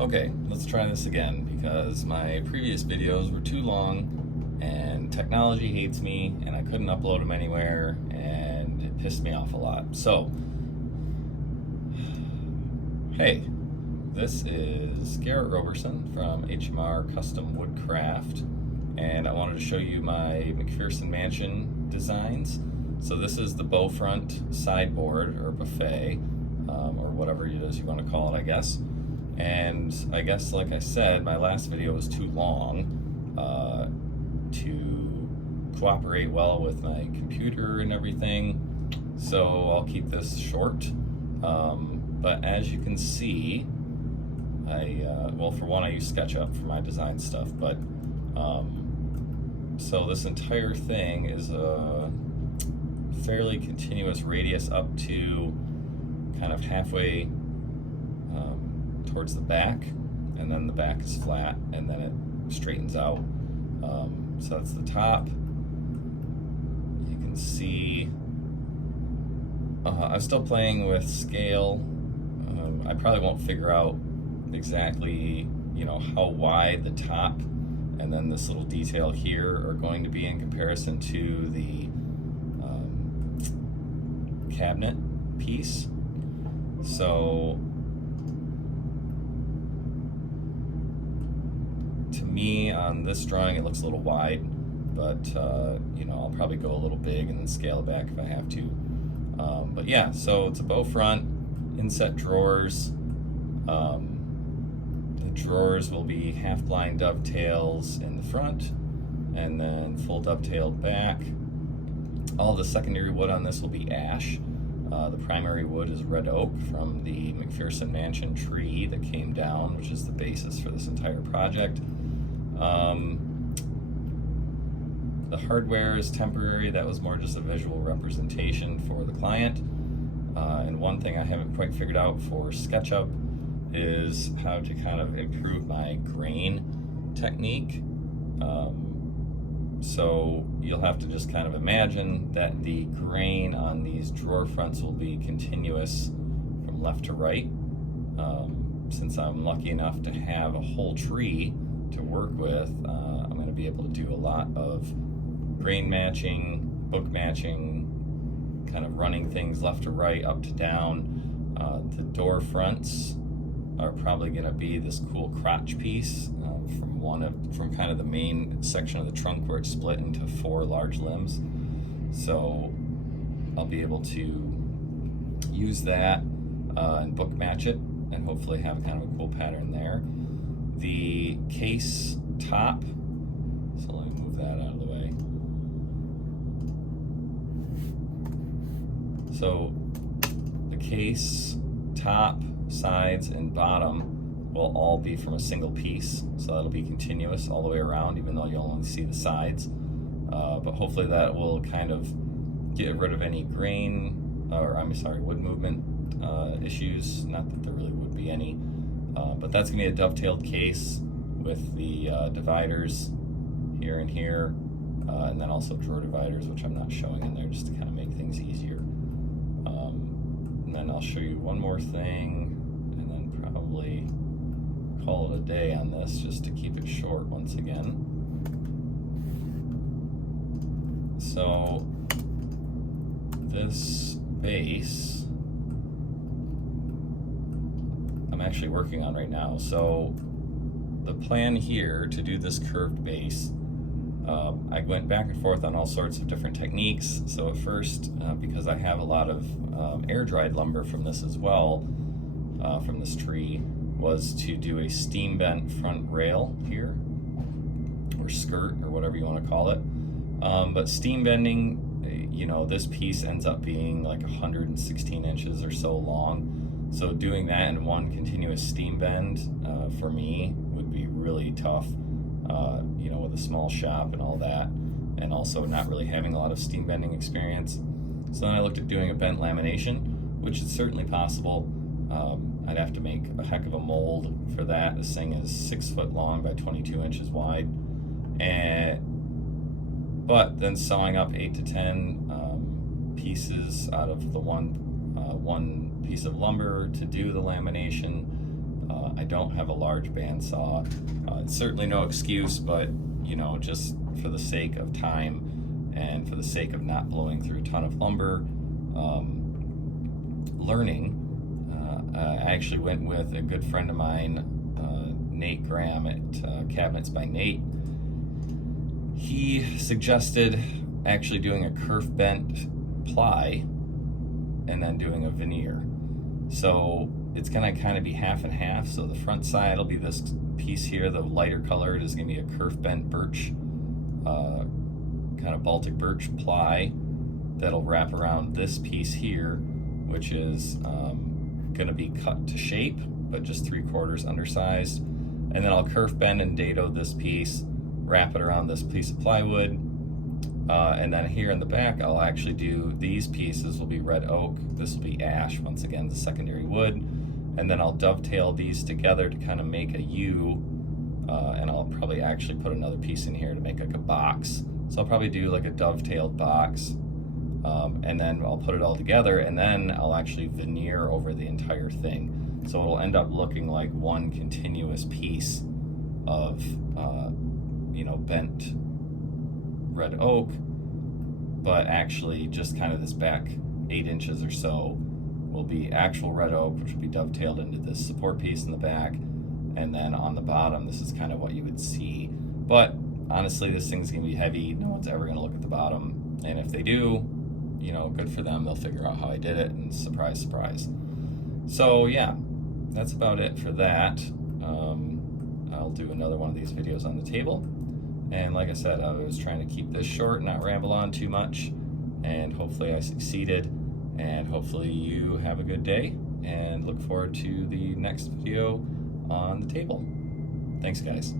Okay, let's try this again because my previous videos were too long and technology hates me and I couldn't upload them anywhere and it pissed me off a lot. So, hey, this is Garrett Roberson from HMR Custom Woodcraft, and I wanted to show you my McPherson Mansion designs. So this is the bow front sideboard or buffet, or whatever it is you want to call it, I guess. And I guess, like I said, my last video was too long to cooperate well with my computer and everything, so I'll keep this short. But as you can see, well, for one, I use SketchUp for my design stuff, but so this entire thing is a fairly continuous radius up to kind of halfway towards the back, and then the back is flat and then it straightens out. So that's the top. You can see I'm still playing with scale. I probably won't figure out exactly, how wide the top and then this little detail here are going to be in comparison to the cabinet piece. So to me, on this drawing, it looks a little wide, but I'll probably go a little big and then scale it back if I have to. But yeah, so it's a bow front, inset drawers. The drawers will be half blind dovetails in the front and then full dovetailed back. All the secondary wood on this will be ash. The primary wood is red oak from the McPherson Mansion tree that came down, which is the basis for this entire project. The hardware is temporary. That was more just a visual representation for the client. And one thing I haven't quite figured out for SketchUp is how to kind of improve my grain technique. So you'll have to just kind of imagine that the grain on these drawer fronts will be continuous from left to right. Since I'm lucky enough to have a whole tree to work with, I'm going to be able to do a lot of grain matching, book matching, kind of running things left to right, up to down. The door fronts are probably going to be this cool crotch piece from kind of the main section of the trunk where it's split into 4 large limbs. So I'll be able to use that and book match it and hopefully have kind of a cool pattern there. The case top, so let me move that out of the way. So the case top, sides, and bottom will all be from a single piece, so that'll be continuous all the way around, even though you'll only see the sides. But hopefully that will kind of get rid of any grain, wood movement issues. Not that there really would be any, but that's gonna be a dovetailed case with the dividers here and here, and then also drawer dividers, which I'm not showing in there just to kind of make things easier. And then I'll show you one more thing, and then probably call it a day on this just to keep it short once again. So this base I'm actually working on right now. So the plan here to do this curved base, I went back and forth on all sorts of different techniques. So at first, because I have a lot of air-dried lumber from this as well, from this tree, was to do a steam bent front rail here, or skirt, or whatever you want to call it. But steam bending, this piece ends up being like 116 inches or so long. So doing that in one continuous steam bend for me would be really tough, with a small shop and all that, and also not really having a lot of steam bending experience. So then I looked at doing a bent lamination, which is certainly possible. I'd have to make a heck of a mold for that. This thing is 6 foot long by 22 inches wide, but then sawing up 8 to 10 pieces out of the one piece of lumber to do the lamination I don't have a large bandsaw. It's certainly no excuse, but you know, just for the sake of time and for the sake of not blowing through a ton of lumber, learning, I actually went with a good friend of mine, Nate Graham at Cabinets by Nate. He suggested actually doing a kerf bent ply and then doing a veneer. So it's gonna kind of be half and half. So the front side will be this piece here, the lighter colored is gonna be a kerf bent birch, kind of Baltic birch ply that'll wrap around this piece here, which is gonna be cut to shape, but just 3/4 undersized. And then I'll kerf bend and dado this piece, wrap it around this piece of plywood. And then here in the back, I'll actually do, these pieces will be red oak, this will be ash, once again, the secondary wood. And then I'll dovetail these together to kind of make a U, and I'll probably actually put another piece in here to make like a box. So I'll probably do like a dovetailed box, and then I'll put it all together, and then I'll actually veneer over the entire thing. So it'll end up looking like one continuous piece of, you know, bent red oak, but actually just kind of this back 8 inches or so will be actual red oak, which will be dovetailed into this support piece in the back, and then on the bottom this is kind of what you would see. But honestly, this thing's gonna be heavy, no one's ever gonna look at the bottom, and if they do, you know, good for them, they'll figure out how I did it, and surprise, surprise. So yeah, that's about it for that. I'll do another one of these videos on the table. And like I said, I was trying to keep this short, not ramble on too much, and hopefully I succeeded, and hopefully you have a good day, and look forward to the next video on the table. Thanks, guys.